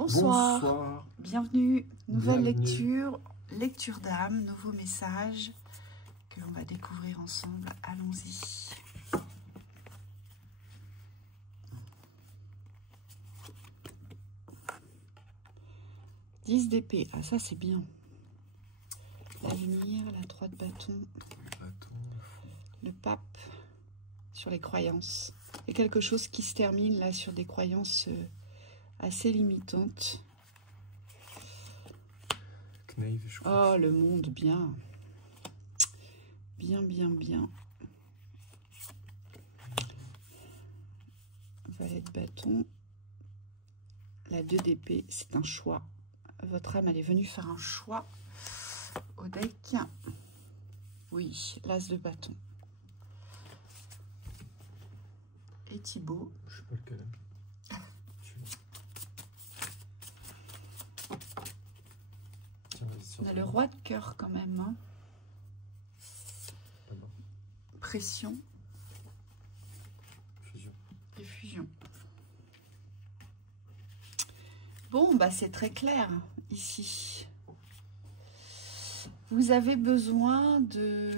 Bonsoir. Bonsoir. Bienvenue, nouvelle Bienvenue. lecture d'âme, nouveau message que l'on va découvrir ensemble. Allons-y. « 10 d'épée », ah ça c'est bien. L'avenir, la 3 de bâton, le pape sur les croyances. Il y a quelque chose qui se termine là sur des croyances assez limitantes. Knave, je crois. Oh, le monde, bien. Bien, bien, bien. Valet de bâton. La 2 d'épée, c'est un choix. Votre âme, elle est venue faire un choix au deck. Oui, l'as de bâton. Et Thibaut. Je sais pas lequel. On a le roi de cœur quand même. Hein. Pression. Fusion. Et fusion. Bon, bah c'est très clair ici. Vous avez besoin de...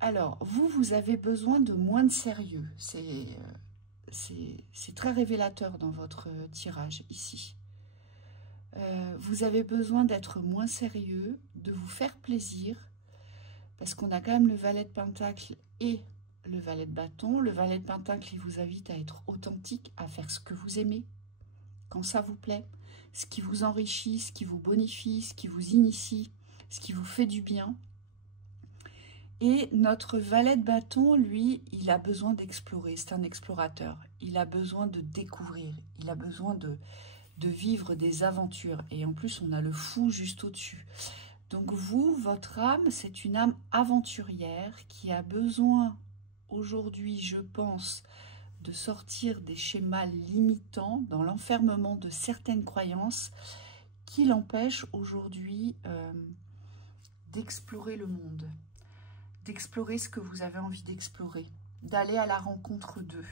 Alors, vous avez besoin de moins de sérieux. C'est très révélateur dans votre tirage ici. Vous avez besoin d'être moins sérieux, de vous faire plaisir, parce qu'on a quand même le valet de pentacle et le valet de bâton. Le valet de pentacle, il vous invite à être authentique, à faire ce que vous aimez, quand ça vous plaît, ce qui vous enrichit, ce qui vous bonifie, ce qui vous initie, ce qui vous fait du bien. Et notre valet de bâton, lui, il a besoin d'explorer, c'est un explorateur. Il a besoin de découvrir, il a besoin de vivre des aventures. Et en plus, on a le fou juste au-dessus. Donc vous, votre âme, c'est une âme aventurière qui a besoin aujourd'hui, je pense, de sortir des schémas limitants dans l'enfermement de certaines croyances qui l'empêchent aujourd'hui d'explorer le monde, d'explorer ce que vous avez envie d'explorer, d'aller à la rencontre d'eux.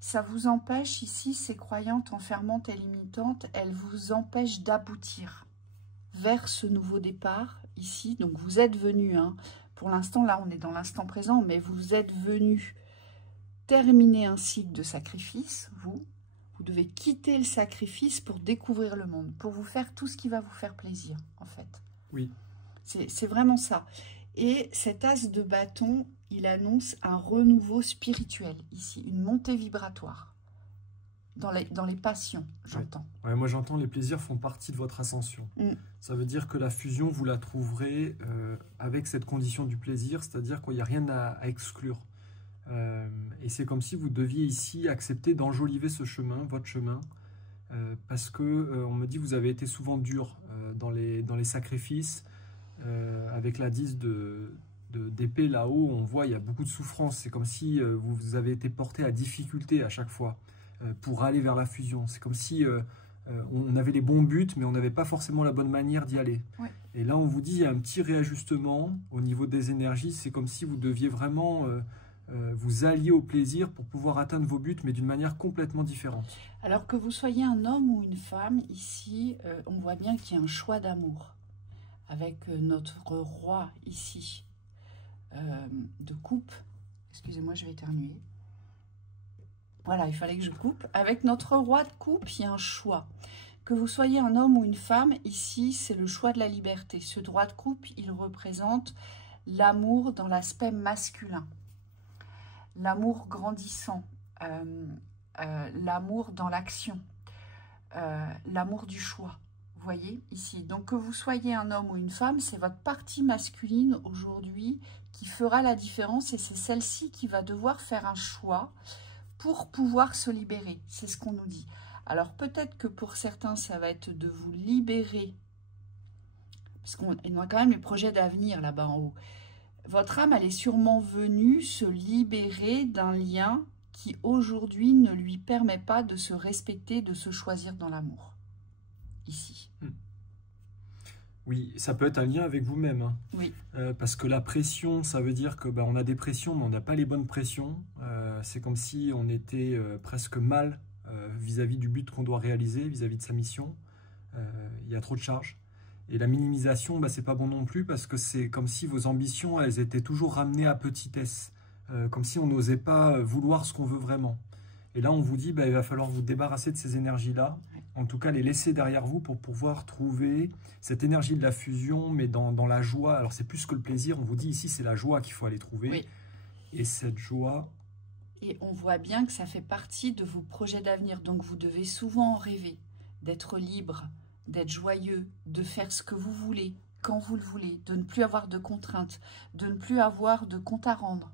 Ça vous empêche ici, ces croyances enfermantes et limitantes, elles vous empêchent d'aboutir vers ce nouveau départ ici. Donc vous êtes venu, hein, pour l'instant, là on est dans l'instant présent, mais vous êtes venu terminer un cycle de sacrifice, vous devez quitter le sacrifice pour découvrir le monde, pour vous faire tout ce qui va vous faire plaisir, en fait. Oui. C'est vraiment ça. Et cet as de bâton, il annonce un renouveau spirituel, ici, une montée vibratoire, dans les passions, j'entends. Ouais, moi j'entends les plaisirs font partie de votre ascension. Ça veut dire que la fusion, vous la trouverez avec cette condition du plaisir, c'est-à-dire qu'il n'y a rien à exclure. Et c'est comme si vous deviez ici accepter d'enjoliver ce chemin, votre chemin, parce que on me dit que vous avez été souvent dur dans les sacrifices, avec la 10 d'épée là-haut, on voit il y a beaucoup de souffrance. C'est comme si vous avez été porté à difficulté à chaque fois pour aller vers la fusion. C'est comme si on avait les bons buts, mais on n'avait pas forcément la bonne manière d'y aller. Ouais. Et là, on vous dit il y a un petit réajustement au niveau des énergies. C'est comme si vous deviez vraiment... vous allier au plaisir pour pouvoir atteindre vos buts, mais d'une manière complètement différente. Alors que vous soyez un homme ou une femme, ici, on voit bien qu'il y a un choix d'amour. Avec notre roi ici, de coupe. Excusez-moi, je vais éternuer. Voilà, il fallait que je coupe. Avec notre roi de coupe, il y a un choix. Que vous soyez un homme ou une femme, ici, c'est le choix de la liberté. Ce droit de coupe, il représente l'amour dans l'aspect masculin. L'amour grandissant, l'amour dans l'action, l'amour du choix, vous voyez ici. Donc que vous soyez un homme ou une femme, c'est votre partie masculine aujourd'hui qui fera la différence et c'est celle-ci qui va devoir faire un choix pour pouvoir se libérer, c'est ce qu'on nous dit. Alors peut-être que pour certains, ça va être de vous libérer, parce qu'on a quand même les projets d'avenir là-bas en haut. Votre âme, elle est sûrement venue se libérer d'un lien qui aujourd'hui ne lui permet pas de se respecter, de se choisir dans l'amour. Ici. Oui, ça peut être un lien avec vous-même. Hein. Oui. Parce que la pression, ça veut dire que on a des pressions, mais on n'a pas les bonnes pressions. C'est comme si on était presque mal vis-à-vis du but qu'on doit réaliser, vis-à-vis de sa mission. Il y a trop de charges. Et la minimisation, bah, c'est pas bon non plus parce que c'est comme si vos ambitions, elles étaient toujours ramenées à petitesse. Comme si on n'osait pas vouloir ce qu'on veut vraiment. Et là, on vous dit, bah, il va falloir vous débarrasser de ces énergies-là, en tout cas les laisser derrière vous pour pouvoir trouver cette énergie de la fusion, mais dans la joie. Alors, c'est plus que le plaisir, on vous dit ici, c'est la joie qu'il faut aller trouver. Oui. Et cette joie... Et on voit bien que ça fait partie de vos projets d'avenir. Donc, vous devez souvent en rêver, d'être libre, d'être joyeux, de faire ce que vous voulez, quand vous le voulez, de ne plus avoir de contraintes, de ne plus avoir de compte à rendre,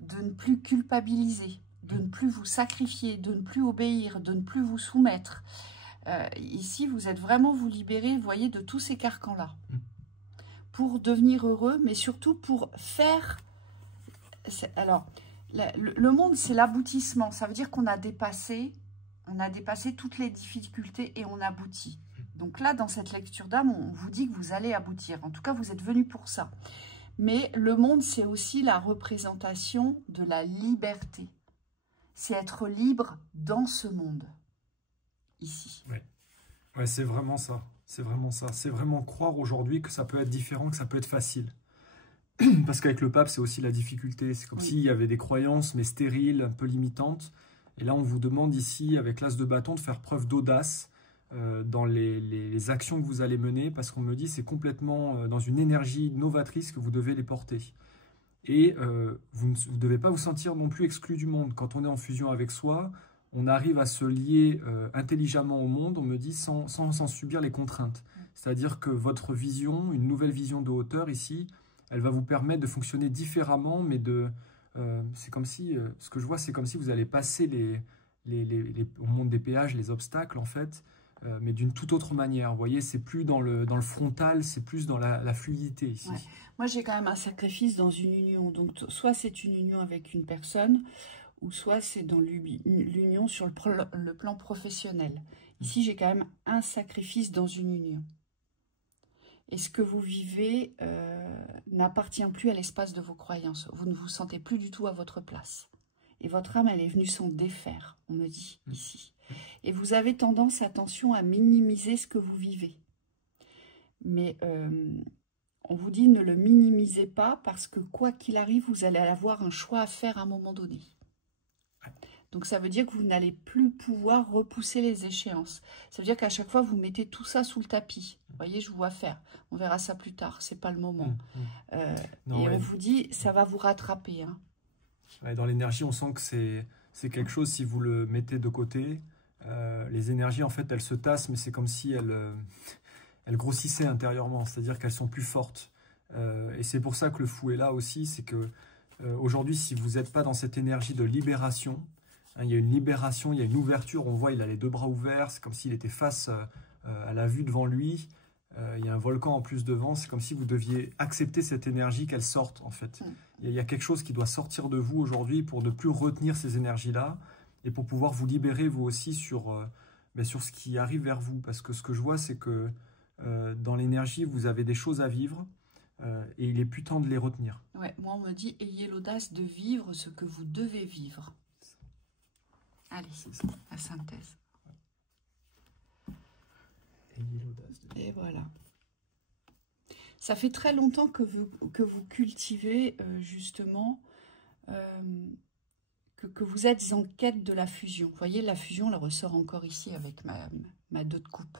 de ne plus culpabiliser, de ne plus vous sacrifier, de ne plus obéir, de ne plus vous soumettre. Ici, vous êtes vraiment vous libérer, vous voyez, de tous ces carcans-là. Pour devenir heureux, mais surtout pour faire... Alors, le monde, c'est l'aboutissement. Ça veut dire qu'on a dépassé toutes les difficultés et on aboutit. Donc là, dans cette lecture d'âme, on vous dit que vous allez aboutir. En tout cas, vous êtes venu pour ça. Mais le monde, c'est aussi la représentation de la liberté. C'est être libre dans ce monde, ici. Ouais. Ouais, c'est vraiment ça. C'est vraiment ça. C'est vraiment croire aujourd'hui que ça peut être différent, que ça peut être facile. Parce qu'avec le pape, c'est aussi la difficulté. C'est comme s'il y avait des croyances, mais stériles, un peu limitantes. Et là, on vous demande ici, avec l'as de bâton, de faire preuve d'audace dans les actions que vous allez mener, parce qu'on me dit c'est complètement dans une énergie novatrice que vous devez les porter. Et vous ne devez pas vous sentir non plus exclu du monde. Quand on est en fusion avec soi, on arrive à se lier intelligemment au monde, on me dit, sans subir les contraintes. C'est-à-dire que votre vision, une nouvelle vision de hauteur ici, elle va vous permettre de fonctionner différemment, mais c'est comme si, ce que je vois, c'est comme si vous allez passer au monde des péages, les obstacles en fait, mais d'une toute autre manière. Vous voyez, c'est plus dans le frontal, c'est plus dans la fluidité ici. Ouais. Moi, j'ai quand même un sacrifice dans une union. Donc, soit c'est une union avec une personne, ou soit c'est dans l'union sur le plan professionnel. Ici, j'ai quand même un sacrifice dans une union. Et ce que vous vivez n'appartient plus à l'espace de vos croyances. Vous ne vous sentez plus du tout à votre place. Et votre âme, elle est venue s'en défaire, on me dit ici. Et vous avez tendance, attention, à minimiser ce que vous vivez. Mais on vous dit, ne le minimisez pas, parce que quoi qu'il arrive, vous allez avoir un choix à faire à un moment donné. Donc ça veut dire que vous n'allez plus pouvoir repousser les échéances. Ça veut dire qu'à chaque fois, vous mettez tout ça sous le tapis. Vous voyez, je vous vois faire. On verra ça plus tard, c'est pas le moment. On vous dit, ça va vous rattraper. Hein. Ouais, dans l'énergie, on sent que c'est quelque chose, si vous le mettez de côté, les énergies, en fait, elles se tassent, mais c'est comme si elles grossissaient intérieurement, c'est-à-dire qu'elles sont plus fortes. Et c'est pour ça que le fou est là aussi, c'est que aujourd'hui, si vous n'êtes pas dans cette énergie de libération, il y a une libération, il y a une ouverture, on voit il a les deux bras ouverts, c'est comme s'il était face à la vue devant lui, il y a un volcan en plus devant, c'est comme si vous deviez accepter cette énergie qu'elle sorte en fait. Il y a quelque chose qui doit sortir de vous aujourd'hui pour ne plus retenir ces énergies-là et pour pouvoir vous libérer vous aussi sur ce qui arrive vers vous. Parce que ce que je vois, c'est que dans l'énergie, vous avez des choses à vivre et il est plus temps de les retenir. Ouais, moi on me dit, ayez l'audace de vivre ce que vous devez vivre. Allez, la synthèse. Et voilà. Ça fait très longtemps que vous cultivez justement, que vous êtes en quête de la fusion. Vous voyez, la fusion, elle ressort encore ici avec ma 2 de coupe.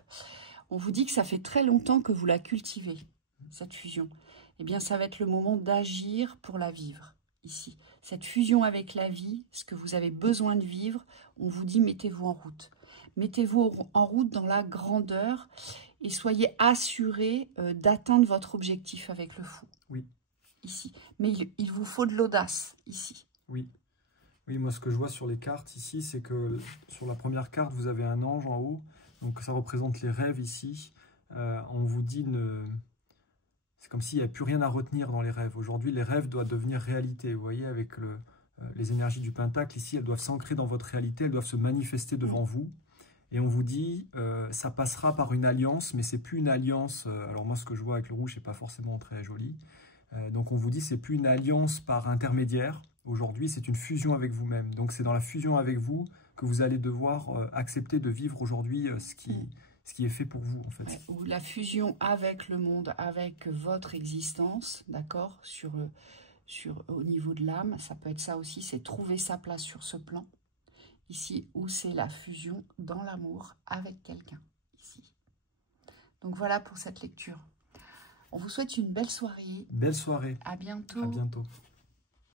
On vous dit que ça fait très longtemps que vous la cultivez, cette fusion. Eh bien, ça va être le moment d'agir pour la vivre, ici. Cette fusion avec la vie, ce que vous avez besoin de vivre, on vous dit mettez-vous en route. Mettez-vous en route dans la grandeur et soyez assurés d'atteindre votre objectif avec le fou. Oui. Ici. Mais il vous faut de l'audace, ici. Oui. Oui, moi ce que je vois sur les cartes ici, c'est que sur la première carte, vous avez un ange en haut. Donc ça représente les rêves ici. On vous dit c'est comme s'il n'y a plus rien à retenir dans les rêves. Aujourd'hui, les rêves doivent devenir réalité. Vous voyez, avec les énergies du pentacle, ici, elles doivent s'ancrer dans votre réalité, elles doivent se manifester devant vous. Et on vous dit, ça passera par une alliance, mais c'est plus une alliance... alors moi, ce que je vois avec le rouge, c'est pas forcément très joli. Donc on vous dit, c'est plus une alliance par intermédiaire. Aujourd'hui, c'est une fusion avec vous-même. Donc c'est dans la fusion avec vous que vous allez devoir accepter de vivre aujourd'hui ce qui est fait pour vous, en fait. Ouais, ou la fusion avec le monde, avec votre existence, d'accord, au niveau de l'âme, ça peut être ça aussi, c'est trouver sa place sur ce plan, ici, où c'est la fusion dans l'amour avec quelqu'un, ici. Donc voilà pour cette lecture. On vous souhaite une belle soirée. Belle soirée. À bientôt. À bientôt.